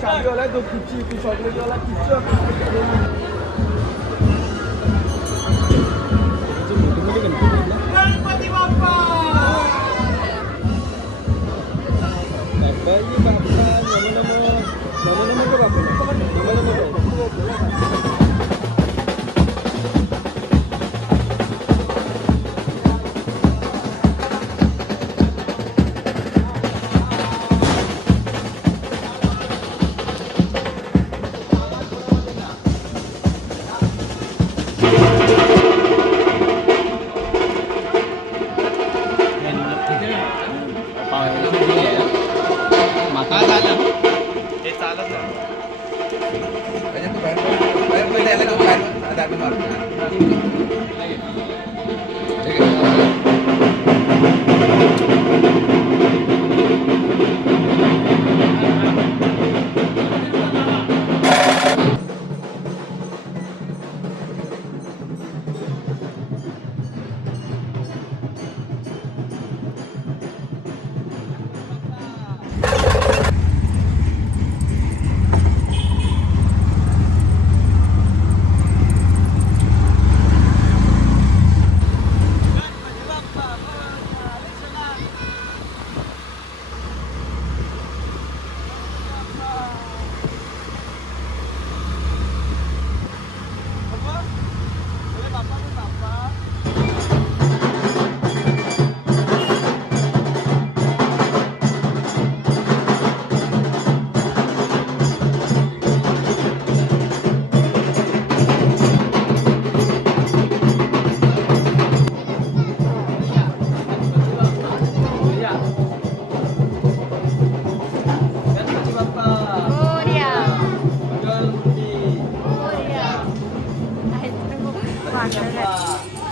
चांदीवाला आहे तो किच्ची, तू चॉकलेटवाला किच्ची. गणपती बाप्पा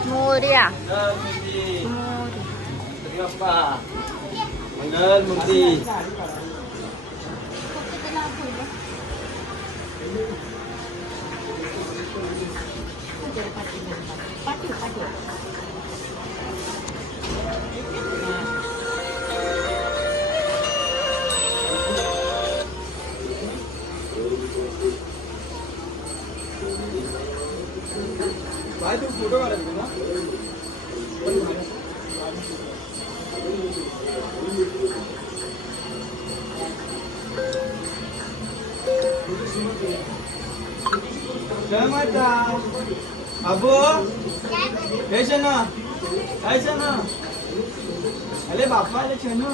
मोरया मंगल मूर्ती. काय तू फोटो काढायचा ना. जय माता अबो हे शनू काय शनू अरे बाप्पा आले शनू.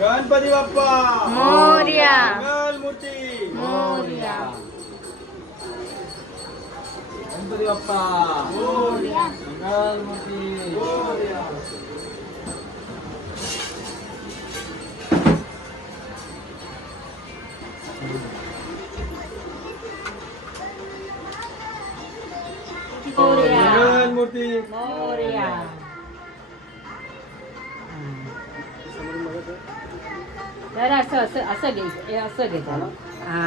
गणपती बाप्पा मोरया मंगल मूर्ती मोरया गणपती बाप्पा मोरया मंगल मूर्ती मोरया. मंगल मूर्ती मोरया. तर असं असं असं घे हे असं घे त्याला. हा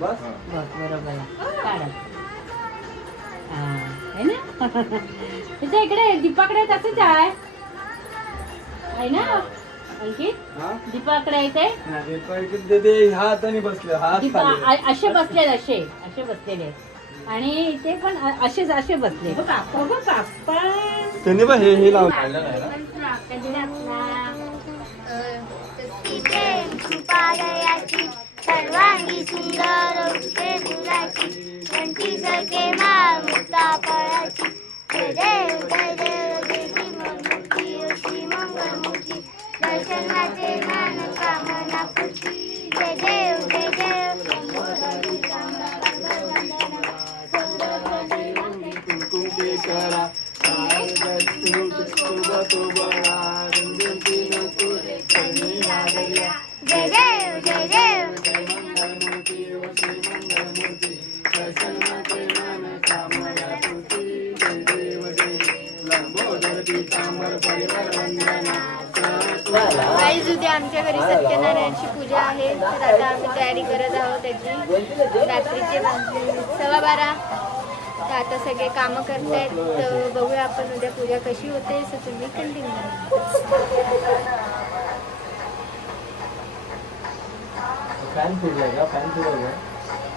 बस बस बरोबर आहे. काढ हा आहे ना. त्याच्या इकडे दीपाकडे तसंच आहे ना अंकित. हा दीपाकडे आहे ते दे ह्या हाताने बसले हात दीपा खाली. असे बसले असे असे बसलेले आणि ते पण असेच असे बसले. त्यांनी पण हे लावलं सर्वांगी सुंदर उठे फुलाची घंटी सके माळ मुक्ता फळाची. जय देव देवी मूर्ती अशी मंगल मूर्ती दर्शनाचे ज्ञान कामना पूर्ती. जय देव देव श्री मंगलमूर्ती प्रसन्न प्रेमान कामया पूर्ती जय देव देव लंबोदर पीतांबर परिवार वंदना गाईज उद्या आमच्या घरी सत्यनारायणची पूजा आहे तर आता आम्ही तयारी करत आहोत त्याची रात्रीचे वाजले 12:15 तर आता सगळे कामं करतायत तर बघूया आपण उद्या पूजा कशी होते तर तुम्ही कंटिन्यू फॅन फिरलाय का फॅन फिरवलं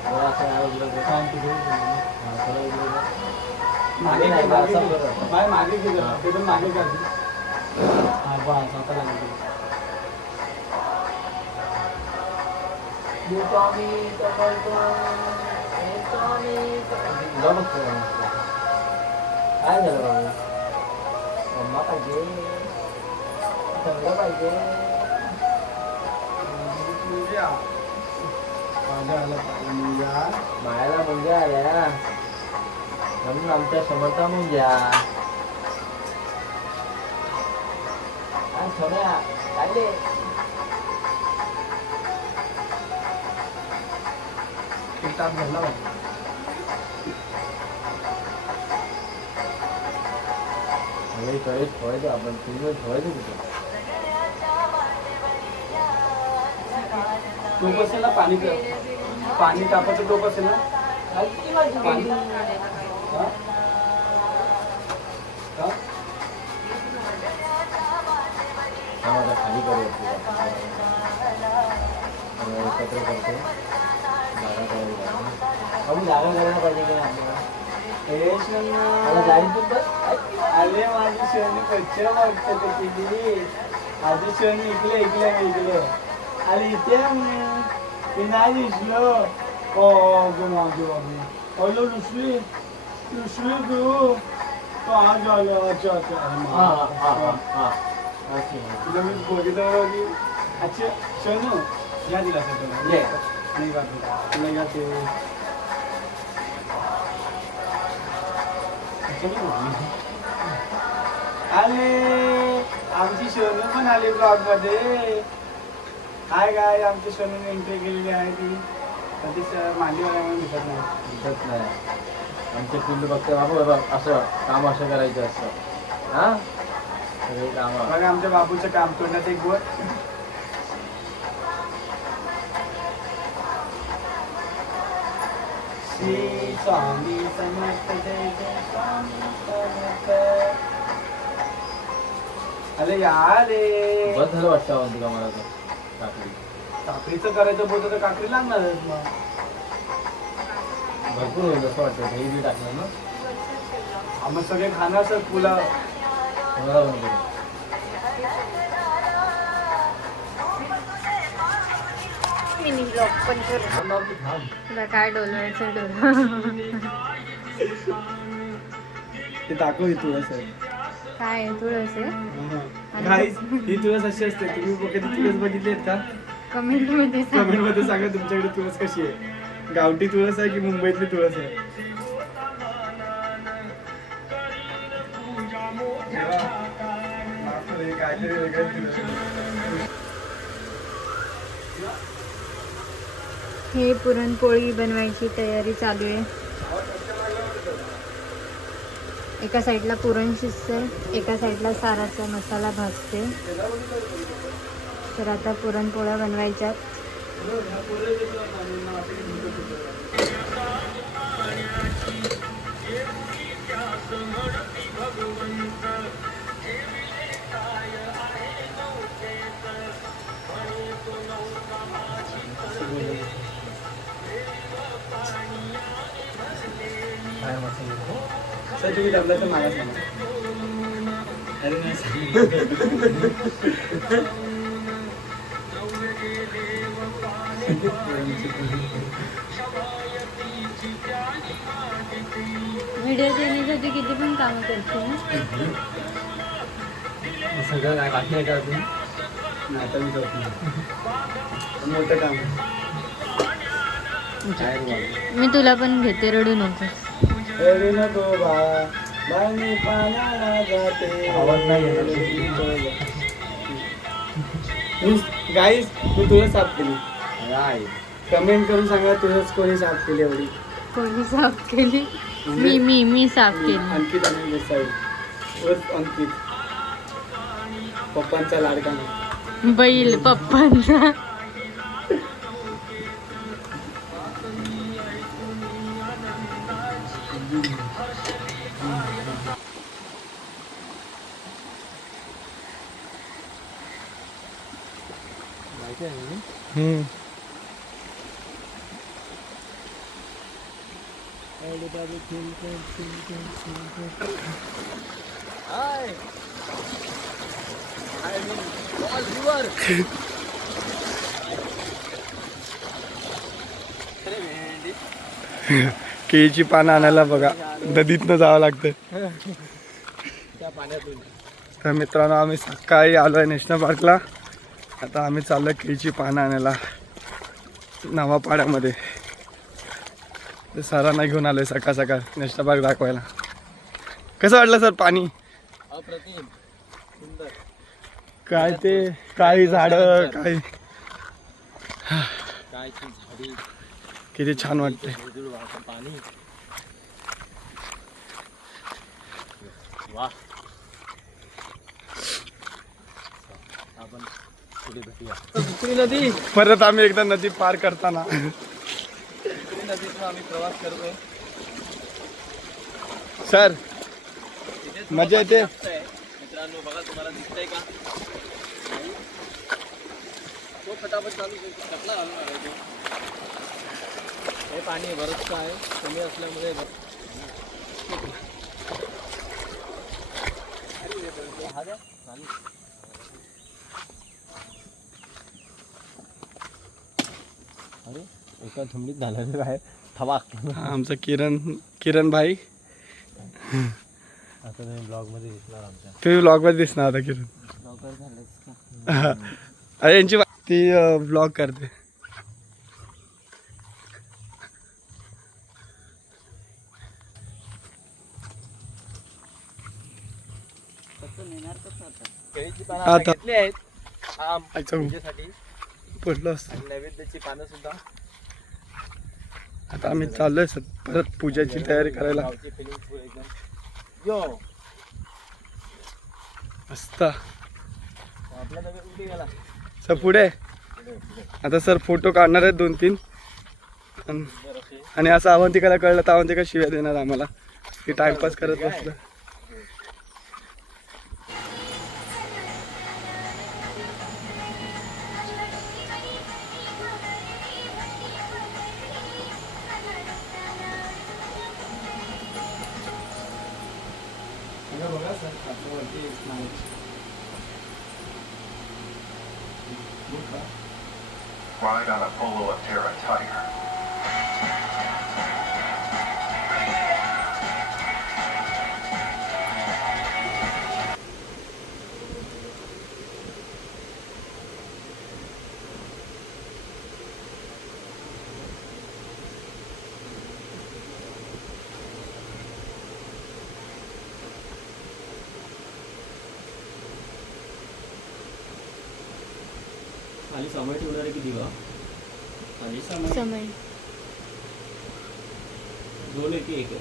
जरा असं आवाज फॅन फिरवलं मागे नाही का असं बरं बाय मागे गेलं ते पण मागे का हा बस आता लागेल काय झालं बाबू मम्मा पाहिजे चांगलं पाहिजे मायाला मुंग्या आल्या म्हणून आमच्या समोरचा मुंग्या छोड्या चालले ताप झाला ठेवायचं आपण फ्रीजमध्ये ठेवायचं कुठं टोप असेल ना पाणी तापाचं टोप असेल ना पाणी हा? हा? आता खाली करूया एकत्र करतो जागा करायला आपण जागा करायला पाहिजे की नाही आपल्याला जायचं तर अरे माझी शनी कच्च्या वाटतं ते किती आधी शनी इकले अरे इथे ते नाही दिसलो ओ गो माझे बाबी हॅलो दुसरी तू तो आज आलो अच्छा तुला मी बघितलं की अच्छा शनू या दिला तुला नाही बाबा तुला या ते अरे आमची शोनू पण आली ब्लॉग मध्ये काय आमची शोनू एंट्री केलेली आहे ती कधी मांडीवाल्या म्हणून दिसत नाही आमचे पिल्लू फक्त बाबू असं काम असं करायचं असतं हा सगळे काम बघा आमच्या बाबूचं काम तोंडात एक बोट श्री स्वामी समर्थ जय जय स्वामी समर्थ अरे यार रे बस झालं वाटतं तुला मला तर काकडी काकडीचं करायचं बोलतो तर काकडी लागणारच मग भरपूर होईल असं वाटतं दही बी टाकलं ना आम्ही सगळे खाणार सर पुलाव कोणाला बनवतो मिनी ब्लॉग पण करू तुला काय डोलवायचं ते दाखव ही तुळस आहे काय तुळस आहे गाईज ही तुळस अशी असते तुम्ही कधी तुळस बघितली आहेत का कमेंट मध्ये कमेंट मध्ये सांगा तुमच्याकडे तुळस कशी आहे गावठी तुळस आहे की मुंबईतली तुळस आहे काहीतरी वेगळं हे पुरणपोळी बनवायची तयारी चालू आहे एका साईडला पुरण शिजते एका साईडला साराचा मसाला भाजते तर आता पुरणपोळ्या बनवायच्या सर तुम्ही दमला तर मला सांगा अरे नाही व्हिडिओ देण्यासाठी किती पण कामं करते ना सगळं काय बाकी आहे का अजून नाही आता मी जात नाही मोठं काम काय मी तुला पण घेते रडू नको अरे नको बाळा बाणी पाण्याला जाते आवाज नाही गाईस मी तुला साफ केली नाही कमेंट करून सांगा तुझंच कोणी साफ केली एवढी. कोणी साफ केली? म्हणजे मी साफ केली. अंकित आणि देसाई उर्फ अंकित, पप्पांचा लाडका मुलगा. बैल पप्पांचा. केळीची पानं आणायला बघा नदीतनं जावं लागतं. तर मित्रांनो आम्ही सकाळी आलो आहे नॅशनल पार्कला. आता आम्ही चाललो केळीची पानं आणायला नवापाड्यामध्ये. ते सरांना घेऊन आलोय सकाळ सकाळ नॅशनल पार्क दाखवायला. कसं वाटलं सर पाणी? अप्रतिम सुंदर. काय ते काही झाडं काही कायची झाडी, किती छान वाटते. झुळझुळ वाहतं पाणी. वा, आपण पुढे भेटूया. दुसरी नदी, परत आम्ही एकदा नदी पार करताना दुसरी नदीतून आम्ही प्रवास करतोय. सर मजा येते. मित्रांनो बघा, तुम्हाला दिसतंय का? तो फटाफट चालू कटला घालून आलाय तो. हे पाणी बरंच काय कमी असल्यामुळे अरे एका थंडीत झालं काय थवाक. आमचा किरण भाई आता तुम्ही ब्लॉगमध्ये दिसणार आमच्या. ते व्लॉगमध्ये दिसणार आता किरण. ब्लॉगर झालंच का? अरे यांची ती व्लॉग करते. केळीची पानं आता. आता घेतली आहेत आम अच्छा. पूजेसाठी पडलो असतं. आणि नैवेद्याची पानं सुद्धा. आता आम्ही चाललोय सर परत पूजाची तयारी करायला. गावची फिलिंग फुल एकदम. यो मस्त. आपल्या जागी कुठे गेला? सर पुढे आता सर फोटो काढणार आहेत 2-3 आणि असं अवंतिकाला कळलं तर अवंतिका शिव्या देणार आम्हाला की टाइमपास करत बसलं. Ride on a Polo of Terra Tiger. खाली समय ठेवणार किती ग? खाली समय 2 की 1.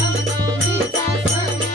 रामनवमीचा सण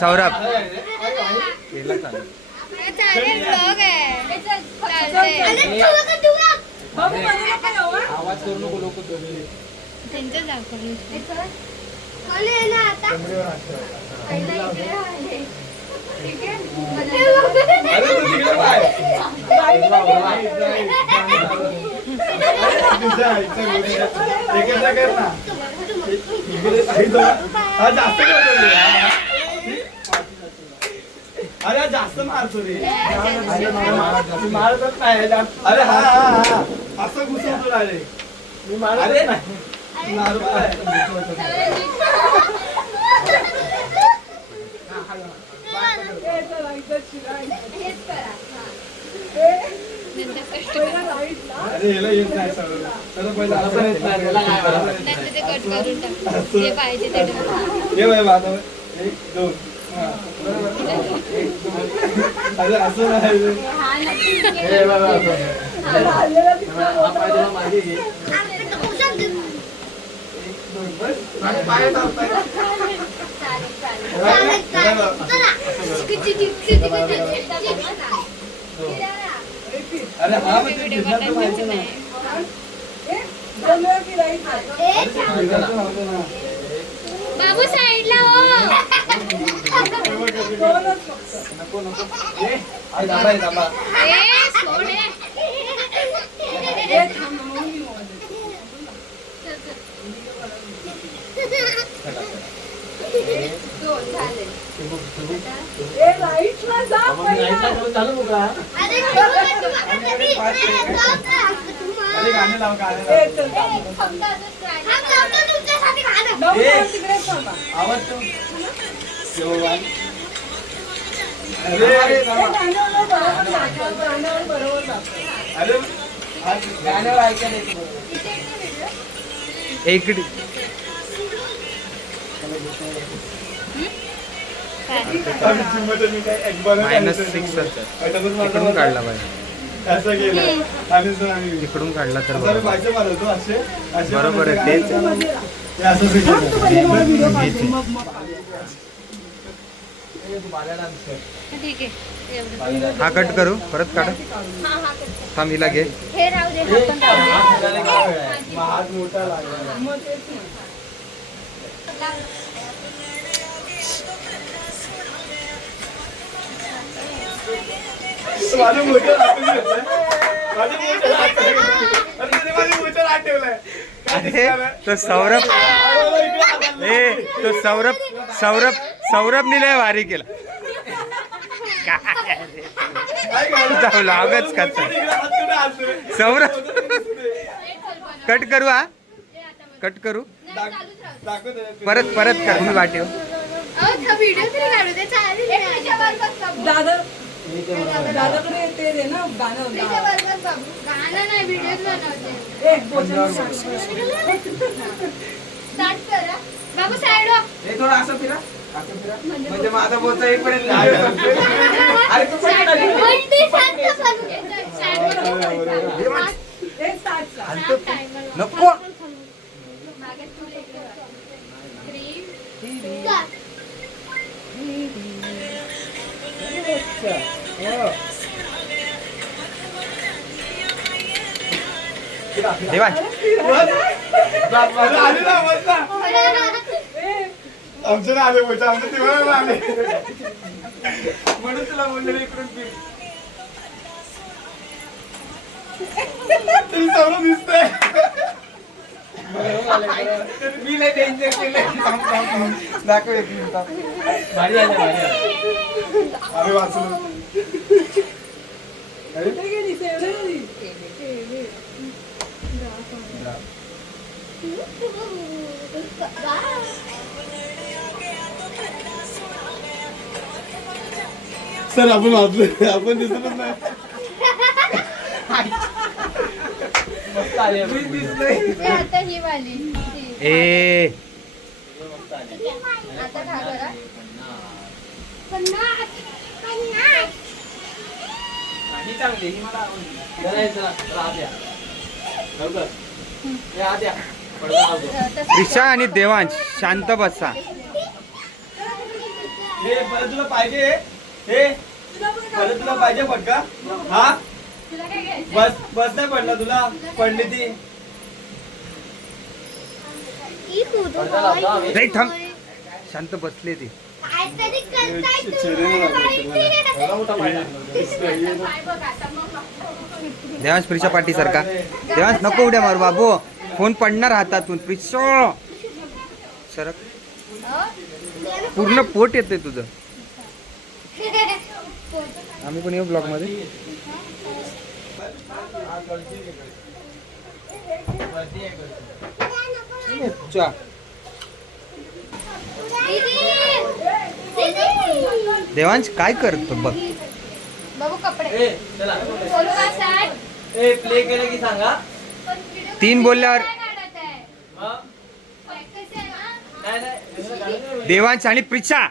सौरभ चालेल ब्लॉग आहे चालतंय. आवाज करू नको लोक त्यांचं दाखवलं अरे जास्त मारतो रे मारतच नाही. अरे हा हा हा असं घुसवतो अरे मी मारत नाही अरे याला येत नाही सगळं पहिला असं येत नाही ते कट करून टाक जे पाहिजे ते हे बाय 1 2 अरे असं नाही हा नक्की हे बघा असं. हा पाय तुला मागे घे. आणि पाय टाकताय. अरे हा म्हणजे दिसायला पाहिजे ना. दिसायला नव्हतं ना. बाबू साईडला हो. नको नको हे थांबा, हे थांबा. ए, सोड हे. दोन झाले. आपण लाईटला करून चालू का? अरे अरे गाणे लाव गाणे लाव. आवाज तो जेव्हा अरे अरे आज गाण्यावर ऐकायला येतं. इकडे -6 इकडून काढला पाहिजे. असं केलं आणि सर आम्ही इकडून काढला तर असं बरोबर. पाहिजे मला तो असे असे बरोबर आहे, म्हणायचे, तेच. ते असं ठीक आहे एवढं. हा कट करू परत काढ. हा हा थांब हिला घे. हे राहू दे हा पण राहू दे. हात मोठा लागला. माझं मोठं हात ठेवलंय. माझं मोठं हात ठेवलंय. अरे त्याने माझं मोठं हात ठेवलंय. काय अरे दिसतंय? तो सौरभ अरे इकडे हात आणला. तो सौरभने लय भारी केला. काय करणार? जाऊ लागच का इकडे हात कुठे आणतोय? सौरभ कट करू हा कट करू दाखव दे. परत कर मी वाटेव. अहो, हा व्हिडिओ तरी काढू दे चालेल. दादाकडे ते दे ना गाणं गाणं नाही व्हिडिओ बनवते. स्टार्ट करा बाबू साईड हो. हे थोडं असं फिरा. असं फिरा. म्हणजे माझा बोचा येईपर्यंत नाही संपले. अरे तू कुठे गेली? वरती शांत बस. साईड वर. एक स्टार्टला नको मागे थोडं इकडे वळ. 3 देवा अरे आले ना मस्त ना. आमचं ना आले मोठं आमचं तेव्हा आले. म्हणून तुला बोललो इकडून फिर. तरी सगळं दिसतंय. मी लय डेंजर केलंय. दाखव एक मिनिट. भारी आलं, भारी आलं. अरे वाचलं. सर आपण वाचलं आपण दिसतच नाही. मस्त आली. मी दिसलोय. ते आता ही वाली ती. ए आता खा करा. ही चांगली, ही मला आवडली. जरा हे चला, जरा आत या. लवकर. हे आत या. पडदा लावतो. प्रिशा आणि देवांश शांत बसा. हे परत तुला पाहिजे हे परत तुला पाहिजे फटका हा तुला काय घ्यायचं? बस नाही पडला तुला पडली ती. पडदा लावतो आम्ही. नाही थांब शांत बसले ती. काहीतरी करताय तुम्ही. चेहऱ्याने लागलं. एवढा मोठा पाय टाकला. काय बघ आता मग. देवांश प्रिशा पाठी सारखा. देवांश नको उड्या मारू बाबू फोन पडणार हातातून. प्रिशा सरक पूर्ण पोट येते तुझं. आम्ही पण येऊ ब्लॉग मध्ये. चा देवांश काय करतो बघ. बाबू कपडे ए, चला. बोलू का साठ? ए, प्ले केलं की सांगा. पण video 3 बोलल्यावर काय काढत आहे? मग? Practice आहे ना? नाही, नाही. असं काढलं नाही. देवांश आणि प्रिशा.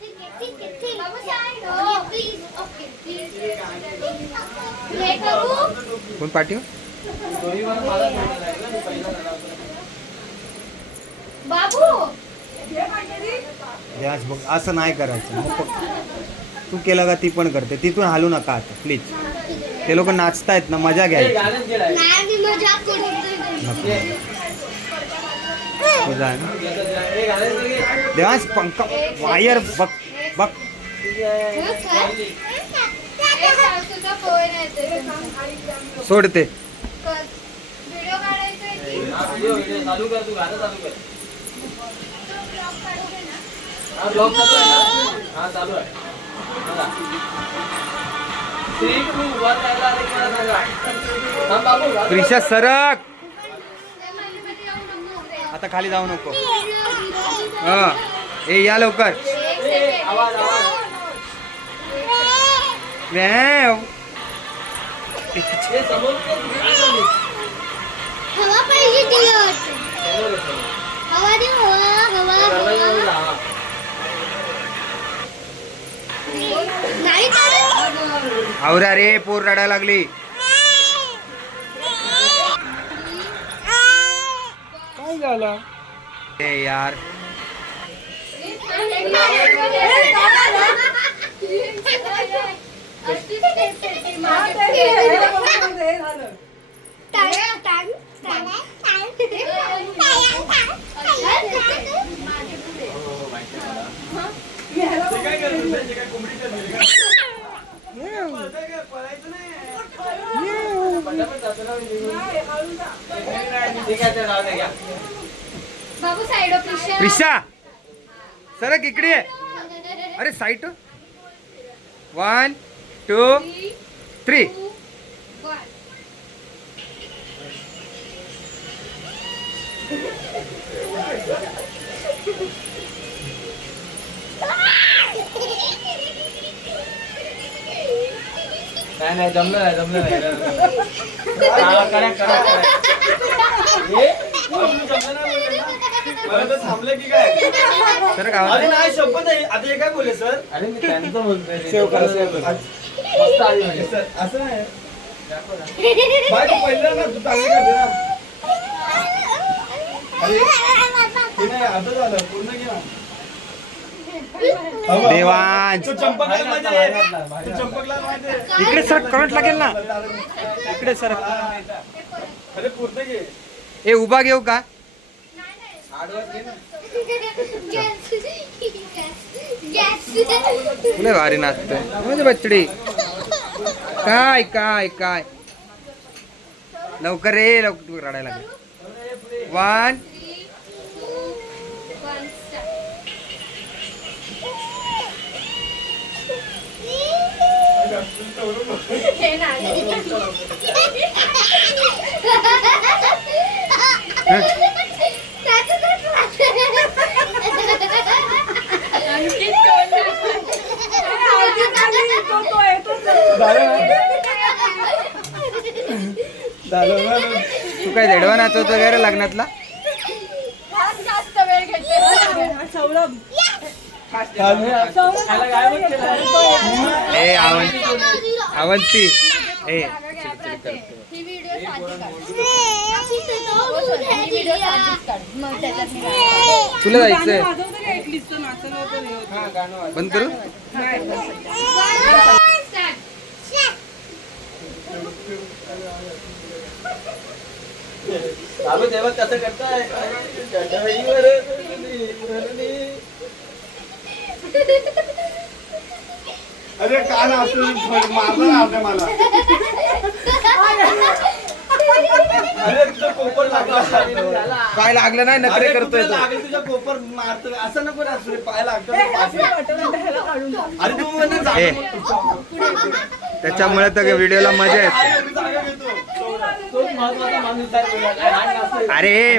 ठीक आहे, ठीक आहे, ठीक कोण पाठीव बाबू देवांश बघ असं नाही करायचं मग तू केलं का ती पण करते तिथून हालू नका आता प्लीज ते लोक नाचतायत ना मजा घ्यायची तुझा आहे ना देवांश पंखा वायर बघ बघ सोडते व्हिडिओ काढायचा चालू कर तू गाणं चालू कर हा ब्लॉग चालू आहे ना हा चालू आहे बघा 3 2 1 राहिला आणि मला सांगा थांब बाबू प्रिशा सरक आता खाली जाऊ नको हा ए या लवकर आवाज आवाज व्याव. हे समोर हवा पाहिजे तिला हवा दे हवा हवा नाही आवरा रे पोर रडायला लागली काय झालं ए यार बाबू साइड प्रिशा सरक इकडे अरे साईट 1 2 3 नाही जमलं नाही करा थांबलं की काय सरक अरे आवाज नाही शपथ आहे आता हे काय बोलले सर अरे मी त्यांचं बोलतोय सेव करा सेव करा मस्त आली म्हणजे सर असं नाही बाय तू पहिलं ना तू चांगली करते ना अरे ते नाही आता झालं पूर्ण घे ना देवांश तू चंपकलाल माहिती आहे तू चंपकलाल माहिती आहे इकडे सरक करंट लागेल ना इकडे सरक अरे पूर्ण घे ए उभा घेऊ का तुला भारी नाचतोय म्हणजे बच्चडी काय काय काय लवकर रे लवकर तू रडायला लागली 1 तू काय देडवा नाचवतो काय रे लग्नातला जास्त वेळ घेते सौरभ ए अवंती ए ही व्हिडिओ साधी काढ मग त्याच्यात मी गाणं तुला जायचंय वाजवतो का ऍटलीस्ट तो नाचलं होतं बंद करू बाबू तेव्हा कसं करताय अरे कान असं मारलं ना आपल्या मला अरे तुझा कोपर लागला काय लागलं नाही नखरे अरे करतोय कुठे तो. लागेल तुझा कोपर मारतो असं नको ना असू पाय लागतो अरे तू म्हणून ए. जागा त्याच्यामुळे तर व्हिडिओला मजा येते घेतो तोच महत्वाचा माणूस आहे अरे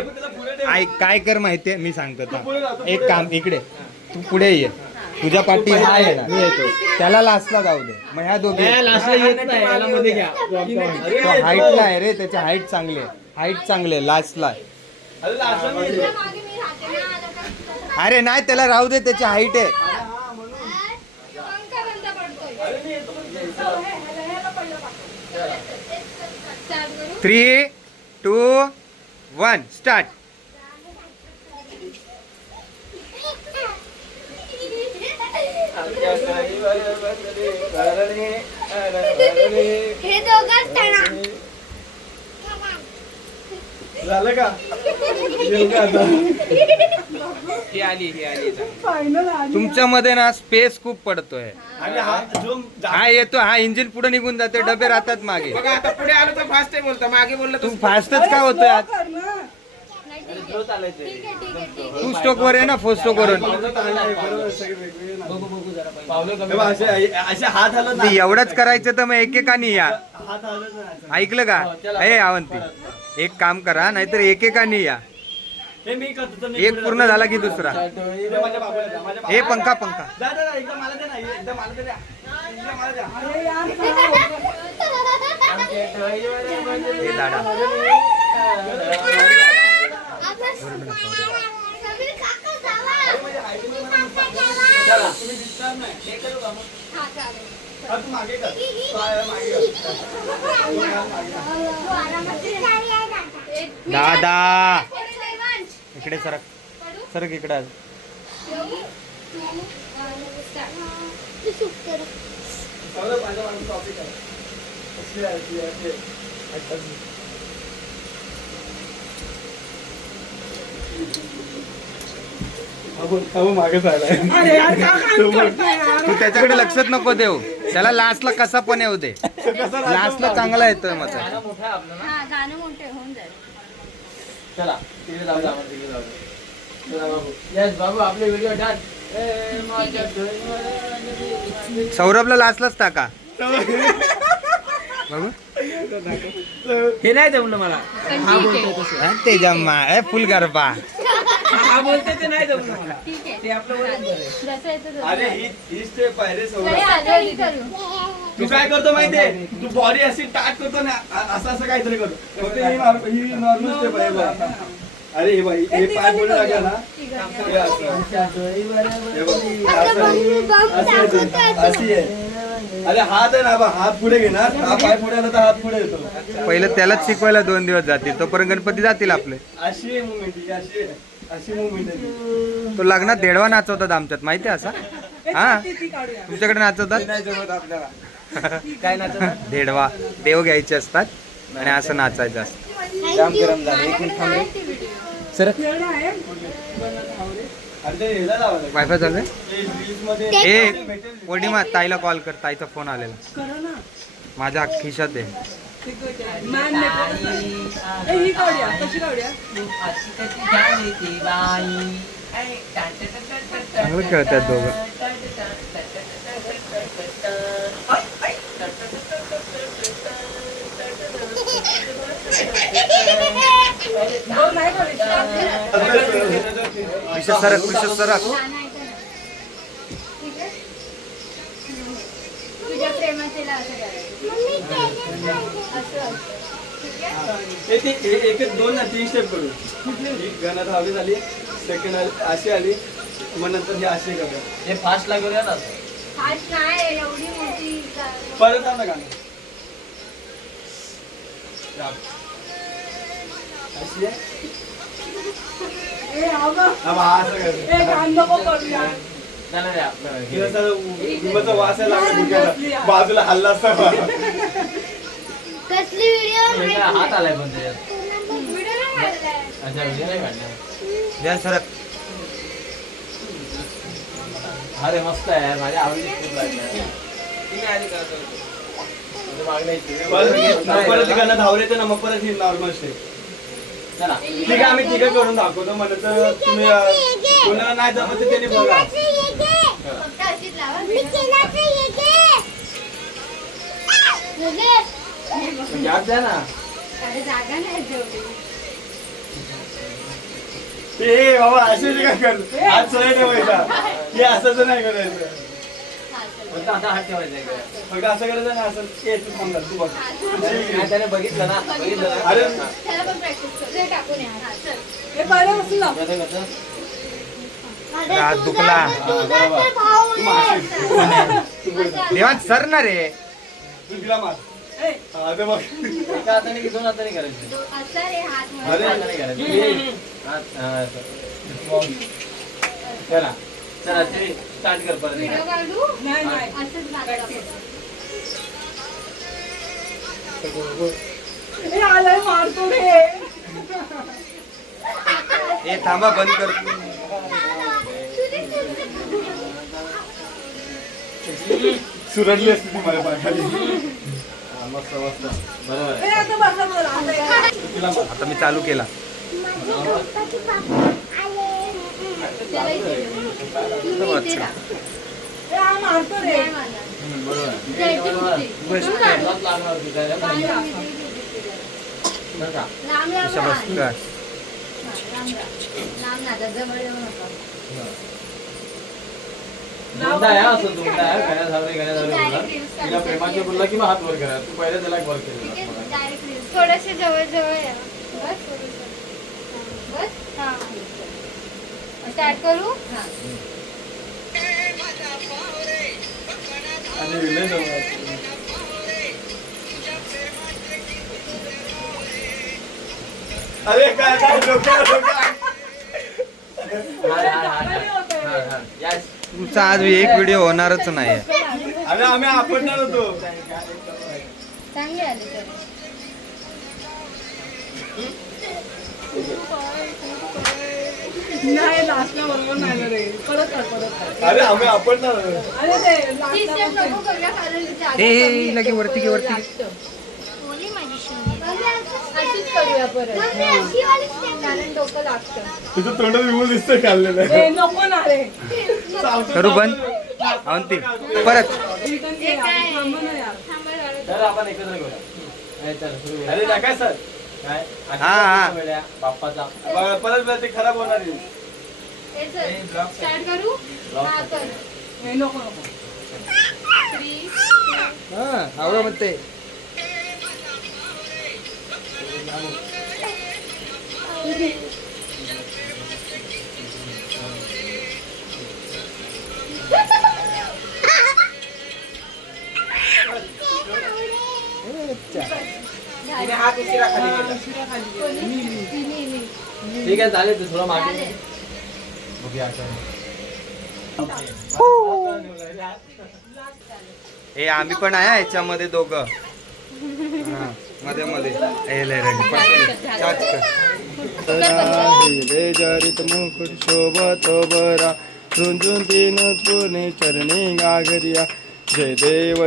ऐक काय कर माहितीये मी सांगतो थांब. एक काम इकडे तू पुढे ये तुझ्या पाठी हा आहे ना मी येतो त्याला लास्टला जाऊ दे मग ह्या दोघे येत नाही याला मध्ये घ्या तो हाईटला आहे रे त्याची हाईट चांगली आहे हाईट चांगली आहे लास्टला आहे अरे लास्ट मी येतो. मागे मी राहते ना अरे नाही त्याला राहू दे त्याची हाईट आहे 3, 2, 1 स्टार्ट. हे दोघं झालं का? येऊ का आता? फायनल आली. तुमच्या मध्ये ना स्पेस खूप पडतोय. आणि हा जो हा येतो, हा इंजिन पुढे निघून जाते, डबे राहतात मागे. बघा आता पुढे आलो तर फास्ट आहे बोलतो, मागे बोललो तू फास्टच का होतोय आज? कर ना. जो चालायचे तू स्टोक वर आहे ना, फोर स्टोक वरून. बरोबर, सगळे वेगवेगळे ना. असे हात हलत ते एवढंच करायचं तर मग एकेकानी या. हात हलत नाही. ऐकलं का? हे अवंती, एक काम करा, नाहीतर एकेकानी या. हे मी करतो तर एक पूर्ण झाला की दुसरा. इथे माझ्या बाबूला द्या, माझ्या हे बाबूला. पंखा. जा, जा, जा, एकदा मला दे ना, एकदा मला दे द्या. एकदा मला द्या. अरे यार हे दाडा. चला, तुम्ही दिसणार नाही. हे करू का मग? हा, तू मागे कर. तू मागे कर. दादा इकडे सरक, सरक इकडे. सौरभ, माझ्या मागे कॉपी कर. असली आहे, असली आहे. अच्छा. आपण मागे जायला. अरे यार का काम करतोय यार. तू त्याच्याकडे लक्षच नको देऊ. त्याला लास्टला कसा पण येऊ दे. लास्टला चांगला येतोय मग. गाणं मोठं आहे आपलं ना. हा गाणं मोठे होऊन जाईल. चला तिकडे जाऊ, आपण तिकडे जाऊ. चला बाबू. यस बाबू, आपले व्हिडिओ डन. सौरभला लास्टलाच टाका. बघू हे नाही जमलं मला. पण ठीक आहे. ते जम्मा फुल गरबा. हा बोलते ते नाही जमलं मला. ठीक आहे. ते आपलं बरोबर आहे. जसं येतं तसं. अरे ही स्टेप आहे रे तरी सौरभ. आता ही करू. तू काय करतो माहितीये, तू बॉडी अशी टाट करतो ना, असं असं काहीतरी करतो. फक्त ही नॉर्मल स्टेप आहे बघ. अरे हे बाई, हे पाय पुढे टाका ना, हे असं. हे बघ, अशी आहे. अरे हात आहे ना बा, हात पुढे घेणार, हा पाय पुढे आला तर हात पुढे येतो. पहिलं त्यालाच शिकवायला 2 दिवस जातील, तोपर्यंत गणपती जातील आपले. अशी आहे मुवमेंट, अशी मुवमेंट आहे. तो लग्नात देडवा नाचवतात आमच्यात, माहिती आहे असा? हा, ती काढूया. तुमच्याकडे नाचवतात नाही जमत आपल्याला. काय नाचत? देडवा देव घ्यायचे असतात आणि असं नाचायचं असतं. जाम गरम झालं. एक मिनिट थांब रे. खेळणं आहे. अरे ते ह्याला लावा लागेल. वायफाय चालू आहे? ते रील्समध्ये ए भेटेल. पौर्णिमा, ताईला कॉल कर, ताईचा फोन आलेला करा ना. माझ्या खिशात आहे. Man network. ए ही काढूया. कशी काढूया? चांगलं खेळतात दोघं. बघ नाही काढायची. विशेष सरक, विशेष सरक. तुझ्या प्रेमाचे लावलं असं. एक दोन ना 3 स्टेप करू. एक गाणं धावली झाली, सेकंड अशी आली, मग नंतर हे अशी करूया. हे फास्ट लागूया ना. फास्ट नाही एवढी मोठी. परत आलं गाणं. अशी आहे. ए आबा. हा बा, असं करायचं. ए गाणं नको करूया. जाणार आहे आपलं. हे असं विमाचा वास यायला लागला डोक्याला. बाजूला हल्ला असता बा. कसली व्हिडिओ हे काय हात आलाय पण त्याच्यात. व्हिडिओ नाही काढलाय. अच्छा, व्हिडिओ नाही काढला. द्या सरक. अरे मस्त आहे, माझ्या आवडीची खूप लागली. तुम्ही आधी करत होते. परत गाणं धावले ना, मग परत ही नॉर्मल स्टेप. चला ठीक आहे, आम्ही तिघं करून दाखवतो. म्हणत तर तुम्ही कोणाला नाही जमत तर त्यांनी बघा. फक्त अशीच लावा. गॅप द्या ना. अरे जागा नाही जेवढी. ए बाबा, असे काय करतो, हात सगळे ठेवायचा. हे असं नाही करायचं. फक्त आता हात ठेवायचा आहे. फक्त असं करायचं ना, असं ए तू थांब, तू बघ. नाही, त्याने बघितलं ना, बघितलं ना. अरे त्याला पण प्रॅक्टिस करू. ते टाकून या. हा, चल. ए पहिलं बसून लाव. कसं कसं? हात दुखला. तू माशी. देवान सर ना रे. तू तिला मार. एका हाताने की दोन हाताने करायचं असं रे हात दोन्ही हाताने करायचं चला चला ते स्टार्ट कर परत व्हिडिओ काढू नाही नाही असंच बाजूला. ए, आलाय मारतो रे. ए थांबा बंद कर. सुरडली असते ती मला पाठाली. मस्त मस्त बरोबर ए, आता बसा बोला. आता ये. आता मी चालू केला. त्याला इथे ठेव. इथे टाक. ए, हा मारतो रे. नाही मला. बरोबर जायची कुठे? बस. तू काढ. हात लागणार होती काय लांब नाही लांब अशा लांब बस लांब. काय. लांब ना आता जवळ येऊ नका. दुमडा आहे असं दुमडा आहे गण्या झालं तिला प्रेमाचे बोलला की मग हात वर करा तू पहिले त्याला वर केलं थोडेसे जवळ जवळ या बस बस हा स्टार्ट करू आणि विलय जवळ. अरे काय काय तुमचा आज एक व्हिडिओ होणारच नाही. अरे आम्ही आपणणार होतो. चांगले आले तर नाही लास्टला बरोबर नाही ना रे. परत कर. अरे आम्ही आपणणार होतो. अरे ते ती लास्टला step नको करूया कारण जागा ए कमी आहे. लगे वरती घे वरती. बोली माझी शिवणी. अशीच करूया परत कारण डोकं लागतं तुझं तोंड विमून दिसतंय खाल्लेलं. ए, नको ना रे. करू बंद. अवंती परत. रिटर्न हे केला. काय? थांबा ना यार. थांबा जरा. तर आपण एकत्र करूया चल सुरू करूया. अरे काय सर काय हा. वेड्या, बाप्पाचा परत ते खराब होणार आहे. हे चल स्टार्ट करू हा कर ए, नको नको. 3 हा आवडं म्हणते. तिने हात उशिरा खाली केला. ठीक आहे चालेल ते थोडं मागे चालेल. बघूया आता. हे आम्ही पण आहे ह्याच्यामध्ये दोघं. हा, मध्ये मध्ये ए लय रंग चाच कर. जरित मुकुट शोभतो बरा रुंजून तीन पुणे चरणी गागरिया. जय देव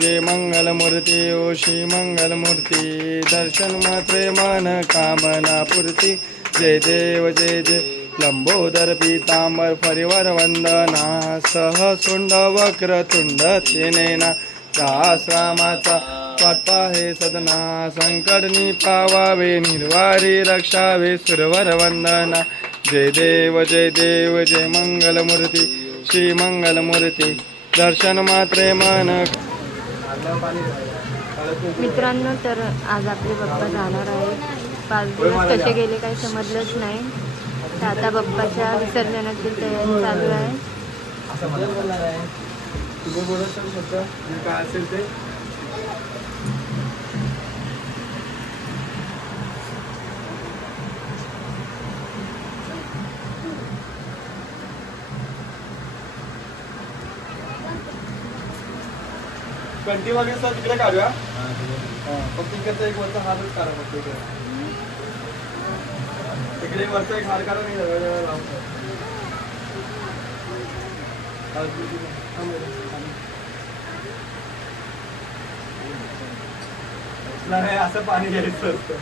जय मंगल मूर्ती ओ श्री मंगल मूर्ती. दर्शन मात्रे मन कामना पूर्ती. जय देव जय लंबोदर पीतांबर परिवार वंदना. सह सुंड वक्र तुंड तेनेना. दास रामाचा वाटपा हे सदना. संकटनी पावावे निर्वारी रक्षावे सुरवर वंदना. जय देव जय मंगल मूर्ती श्री मंगल मूर्ती. दर्शन मात्रे मन. मित्रांनो तर आज आपले बाप्पा जाणार आहेत 5 दिवस कसे गेले काही समजलंच नाही तर आता बाप्पाच्या विसर्जनाची तयारी चालू आहे असं मला बोलणार आहे. तुम्ही बोलत शब्द काय असेल ते. कंटी मागे तिकडे काढूया. फक्त इकडचा एक वरचा हारच काढा फक्त इकडे. तिकडे वरचा एक हार काढा नाही लावतो. नाही असं पाणी घ्यायचं असतं.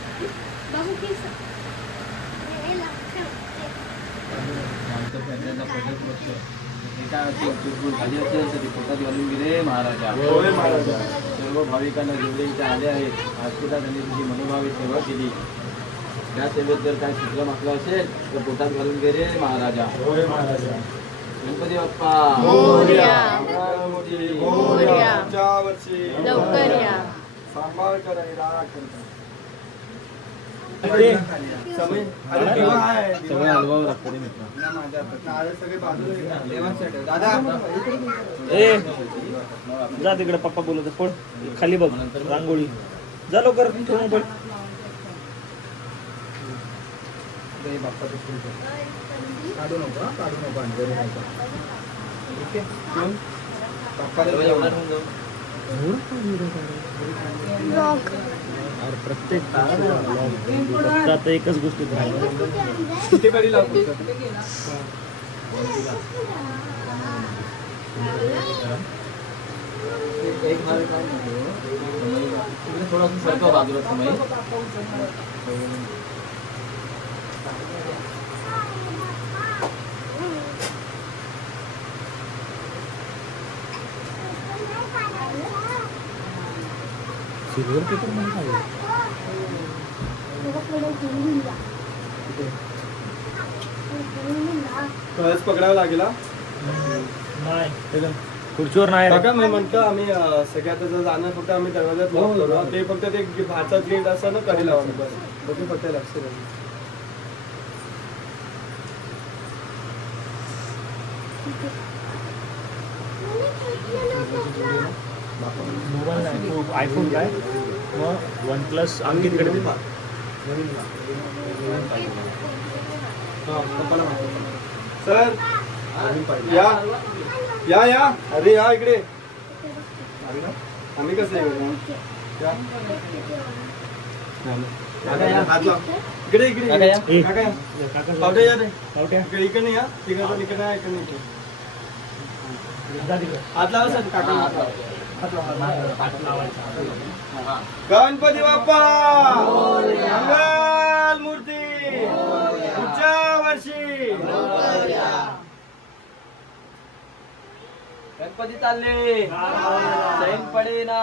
झाली असेल तर ती पोटात घालून गेले महाराजा. होय महाराजा. सर्व भाविकांना जेवढे इथे आले आहेत आजसुद्धा त्यांनी तुझी मनोभावी सेवा केली. त्या सेवेत जर काही सुद्धा मागलं असेल तर पोटात घालून गेले महाराजा. होय महाराजा. गणपती बाप्पा मोरया. मंगळमूर्ती. मोरया. पुढच्या वर्षी लवकर या सांभाळ करायला करता. समय अरे देवा आहे. सगळं हलवावं लागतं रे मित्र. माझ्या सगळे बाजूला दादा ए जा तिकडे पप्पा बोलत पड खाली बघ रांगोळी जा लवकर ठेव मोबाईल काढू नको अंधेरी नाही का. ओके ठेवून प्रत्येक आता एकच गोष्ट किती कडी लावतो एक थोड़ा सरका बाजूला समय सिल्वर पेपर म्हणून कळस पकडावं लागेल हा? नाही खुर्चीवर नाही काका मी म्हणतो आम्ही सगळ्यात जाणं फक्त आम्ही दरवाजात लावतो ना. ते फक्त ते भाचा गेट असं ना कडी लावून बस बाकी फक्त लक्ष द्या. मोबाईल नाही आयफोन काय मग OnePlus अंकितकडे दे. सर या या या अरे या इकडे आम्ही कसं या. हात लाव. इकडे इकडे काका या. काका या. पावट्या या रे इकडे इकडे या तिकडे इकडे या इकडे इकडे हात लावा सर काका हात लावा. गणपती बाप्पा मंगल मूर्ती पुढच्या वर्षी गणपती चालले चैन पडे ना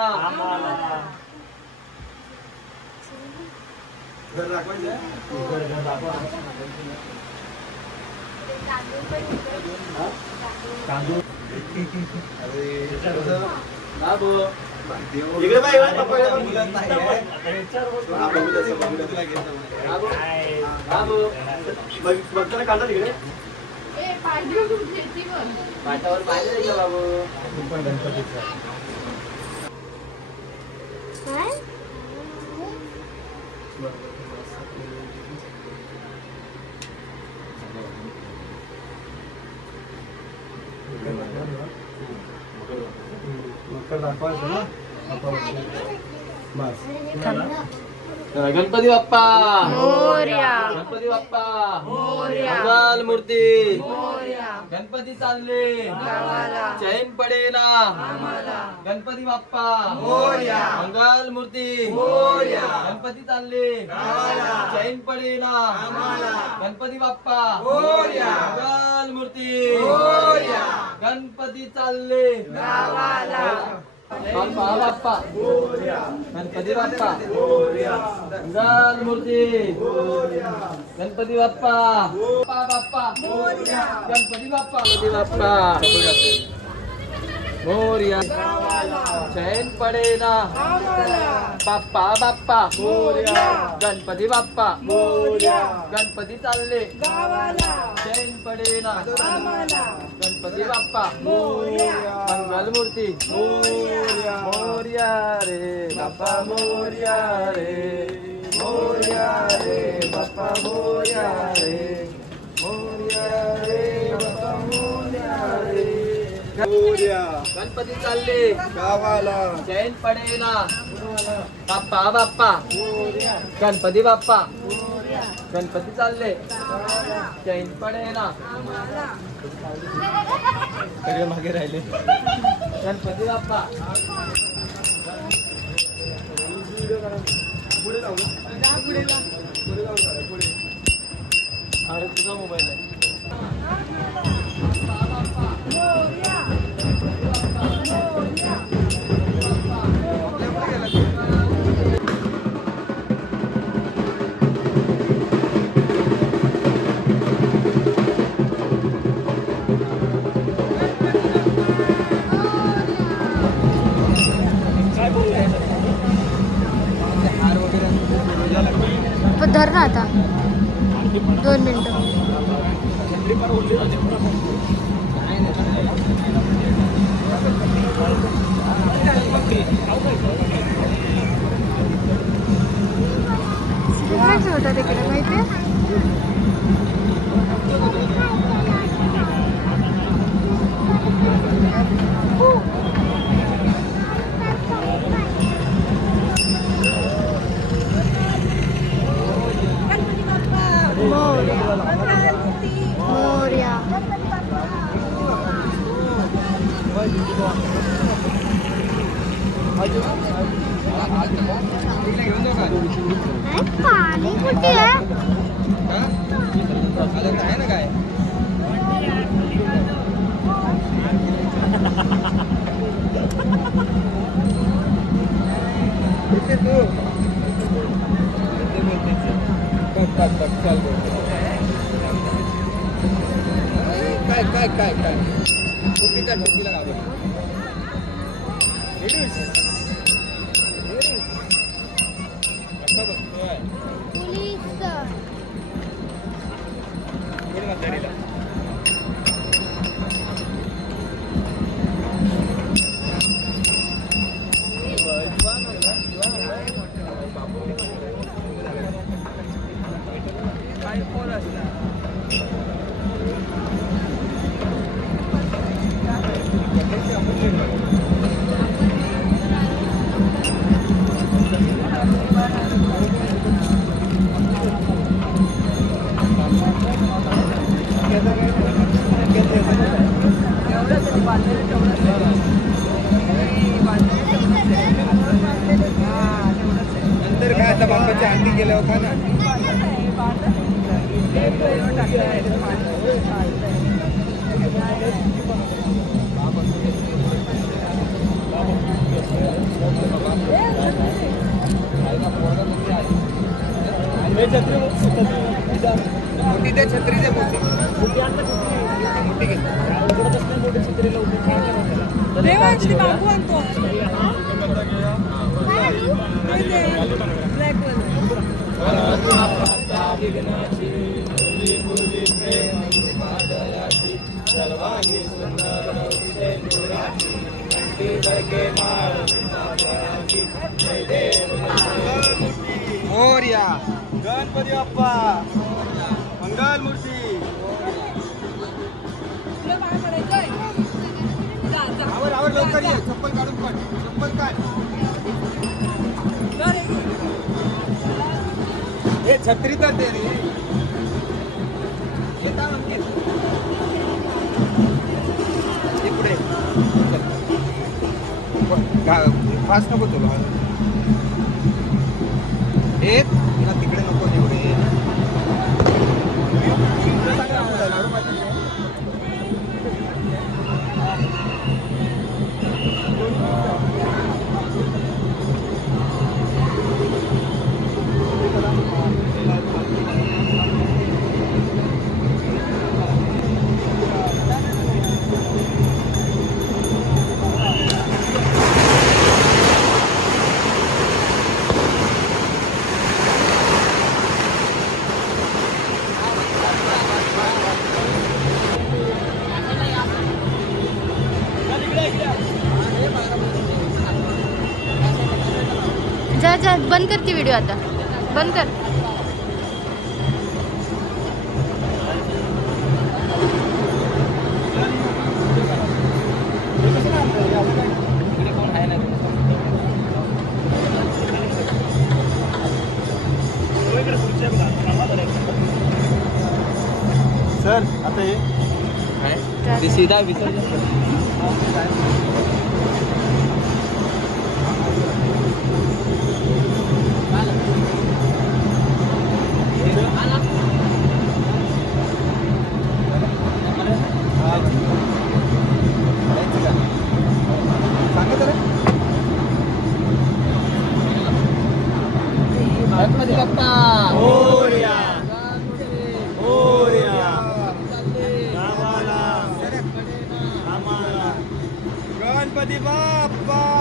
घर दाखवायचं बाबू इकडे बाई पप्पा बाबू बघताना काढतात इकडे पाटावर पाहिजे का बाबू मकर दाखवायचं ना बस गणपती बाप्पा मोरया गणपती बाप्पा मोरया मंगल मूर्ती मोरया गणपती चालले गावाला चैन पडे ना आम्हाला गणपती बाप्पा मोरया. मंगल मूर्ती मोरया. गणपती चालले गावाला. चैन पडे ना आम्हाला. गणपती बाप्पा मोरया. मंगल मूर्ती मोरया. गणपती चालले गावाला बाप्पा बाप्पा गणपती बाप्पा मोरया. मंगल मूर्ती गणपती बाप्पा बाप्पा गणपती बाप्पा गणपती बाप्पा मोरया चैन पडे ना बाप्पा बाप्पा गणपती बाप्पा गणपती चालले चैन पडे ना गणपती बाप्पा मंगल मूर्ती मोरया रे बाप्पा मोरया रे मोरया रे बाप्पा मोरया रे मोरया रे बाप्पा मोरया रे मोरया. गणपती चालले गावाला चैन पडे ना बाप्पा बाप्पा गणपती बाप्पा गणपती चालले चैन पडे ना सगळे मागे राहिले गणपती बाप्पा पुढे जाऊ ना पुढे जाऊ पुढे अरे तुझा मोबाईल आहे धर ना आता 2 मिनिटं काय नाही घेऊन जाऊ का? पाणी कुठे आहे? हा? अजून आहे ना काय? इथे तू. इथे बोलते. बघ, चल बोल. काय कुठीचा ठोकीला घाबर. बघतोय पोलीस म्हातारीला. नंतर काय आता बाप्पाच्या अंडी गेल्यावर का ना. मोठी त्या छत्रीच्या मोठी देवांची बाबू आणतो ब्लॅक मोरया गणपती बाप्पा मंगल मूर्ती. तुला बाहेर पडायचंय आवर लवकर ये. चप्पल काढून पण चप्पल काढ. हे छत्री तर दे रे. येता म्हणते इकडे फास्ट नको तुला. हे तुला तिकडे नको तेवढे. जा बंद करते व्हिडिओ आता. बंद कर. सर आता हे ते सीधा विसर्जन गणपती बाप्पा